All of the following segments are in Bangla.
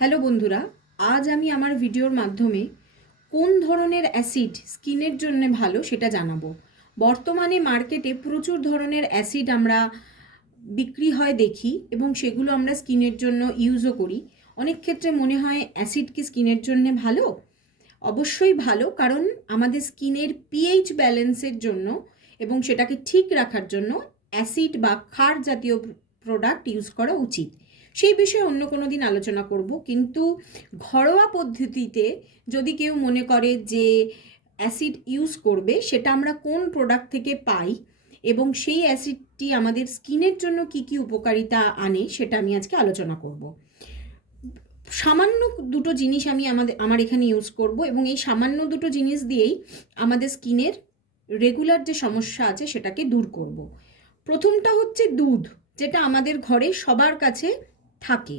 হ্যালো বন্ধুরা, আজ আমি আমার ভিডিওর মাধ্যমে কোন ধরনের অ্যাসিড স্কিনের জন্য ভালো সেটা জানাবো। বর্তমানে মার্কেটে প্রচুর ধরনের অ্যাসিড আমরা বিক্রি হয় দেখি এবং সেগুলো আমরা স্কিনের জন্য ইউজও করি। অনেক ক্ষেত্রে মনে হয় অ্যাসিড কি স্কিনের জন্য ভালো? অবশ্যই ভালো, কারণ আমাদের স্কিনের পিএইচ ব্যালেন্সের জন্য এবং সেটাকে ঠিক রাখার জন্য অ্যাসিড বা ক্ষার জাতীয় প্রোডাক্ট ইউজ করা উচিত। সেই বিষয়ে অন্য কোনো দিন আলোচনা করব, কিন্তু ঘরোয়া পদ্ধতিতে যদি কেউ মনে করে যে অ্যাসিড ইউজ করবে, সেটা আমরা কোন প্রোডাক্ট থেকে পাই এবং সেই অ্যাসিডটি আমাদের স্কিনের জন্য কি কি উপকারিতা আনে সেটা আমি আজকে আলোচনা করব। সামান্য দুটো জিনিস আমি আমার এখানে ইউজ করব এবং এই সামান্য দুটো জিনিস দিয়েই আমাদের স্কিনের রেগুলার যে সমস্যা আছে সেটাকে দূর করব। প্রথমটা হচ্ছে দুধ, যেটা আমাদের ঘরে সবার কাছে থাকে।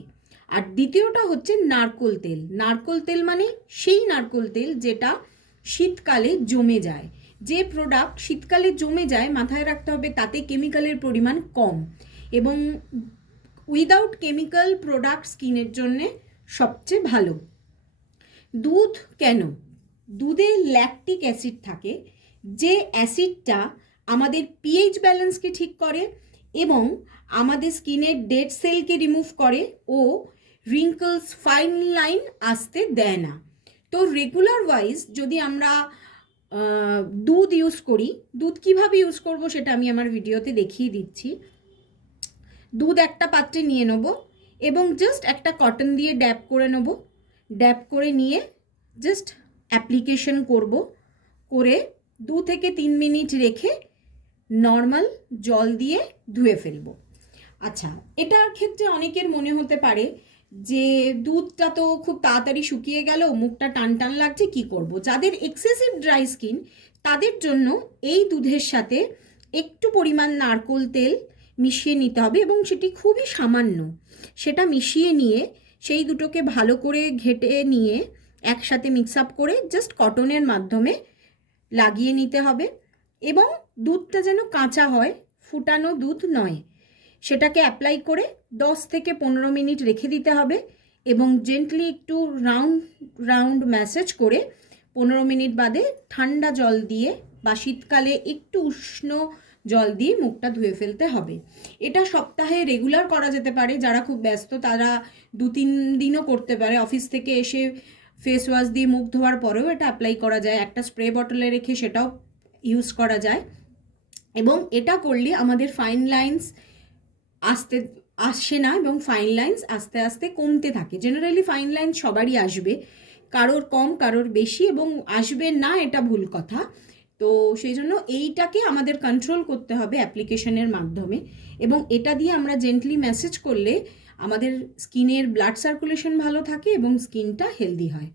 আর দ্বিতীয়টা হচ্ছে নারকোল তেল। নারকোল তেল মানে সেই নারকোল তেল যেটা শীতকালে জমে যায়। যে প্রোডাক্ট শীতকালে জমে যায়, মাথায় রাখতে হবে তাতে কেমিক্যালের পরিমাণ কম এবং উইদাউট কেমিক্যাল প্রোডাক্ট স্কিনের জন্যে সবচেয়ে ভালো। দুধ কেন? দুধে ল্যাকটিক অ্যাসিড থাকে, যে অ্যাসিডটা আমাদের পিএইচ ব্যালেন্সকে ঠিক করে এবং আমাদের স্কিনের ডেড সেলকে রিমুভ করে ও রিঙ্কলস, ফাইন লাইন আসতে দেয় না। তো রেগুলার ওয়াইজ যদি আমরা দুধ ইউজ করি, দুধ কিভাবে ইউজ করব সেটা আমি আমার ভিডিওতে দেখিয়ে দিচ্ছি। দুধ একটা পাত্রে নিয়ে নেব এবং জাস্ট একটা কটন দিয়ে ড্যাপ করে নেব। ড্যাপ করে নিয়ে জাস্ট অ্যাপ্লিকেশন করব, করে 2 থেকে 3 মিনিট রেখে নর্মাল জল দিয়ে ধুয়ে ফেলবো। আচ্ছা, এটার ক্ষেত্রে অনেকের মনে হতে পারে যে দুধটা তো খুব তাড়াতাড়ি শুকিয়ে গেল, মুখটা টান টান লাগছে, কি করব? যাদের এক্সেসিভ ড্রাই স্কিন তাদের জন্য এই দুধের সাথে একটু পরিমাণ নারকোল তেল মিশিয়ে নিতে হবে এবং সেটি খুবই সামান্য। সেটা মিশিয়ে নিয়ে সেই দুটোকে ভালো করে ঘেটে নিয়ে একসাথে মিক্স আপ করে জাস্ট কটনের মাধ্যমে লাগিয়ে নিতে হবে এবং দুধটা যেন কাঁচা হয়, ফুটানো দুধ নয়। সেটাকে অ্যাপ্লাই করে 10 থেকে 15 মিনিট রেখে দিতে হবে এবং জেন্টলি একটু রাউন্ড রাউন্ড ম্যাসেজ করে 15 মিনিট বাদে ঠান্ডা জল দিয়ে বা শীতকালে একটু উষ্ণ জল দিয়ে মুখটা ধুয়ে ফেলতে হবে। এটা সপ্তাহে রেগুলার করা যেতে পারে। যারা খুব ব্যস্ত তারা 2-3 দিনও করতে পারে। অফিস থেকে এসে ফেস ওয়াশ দিয়ে মুখ ধোয়ার পরেও এটা অ্যাপ্লাই করা যায়। একটা স্প্রে বটলে রেখে সেটাও ইউজ করা যায় এবং এটা করলে আমাদের ফাইন লাইন্স আসে না এবং ফাইন লাইন্স আস্তে আস্তে কমতে থাকে। জেনারেলি ফাইন লাইন্স সবারই আসবে, কারোর কম কারোর বেশি, এবং আসবে না এটা ভুল কথা। তো সেই জন্য এইটাকে আমাদের কন্ট্রোল করতে হবে অ্যাপ্লিকেশনের মাধ্যমে এবং এটা দিয়ে আমরা জেন্টলি ম্যাসেজ করলে আমাদের স্কিনের ব্লাড সার্কুলেশন ভালো থাকে এবং স্কিনটা হেলদি হয়।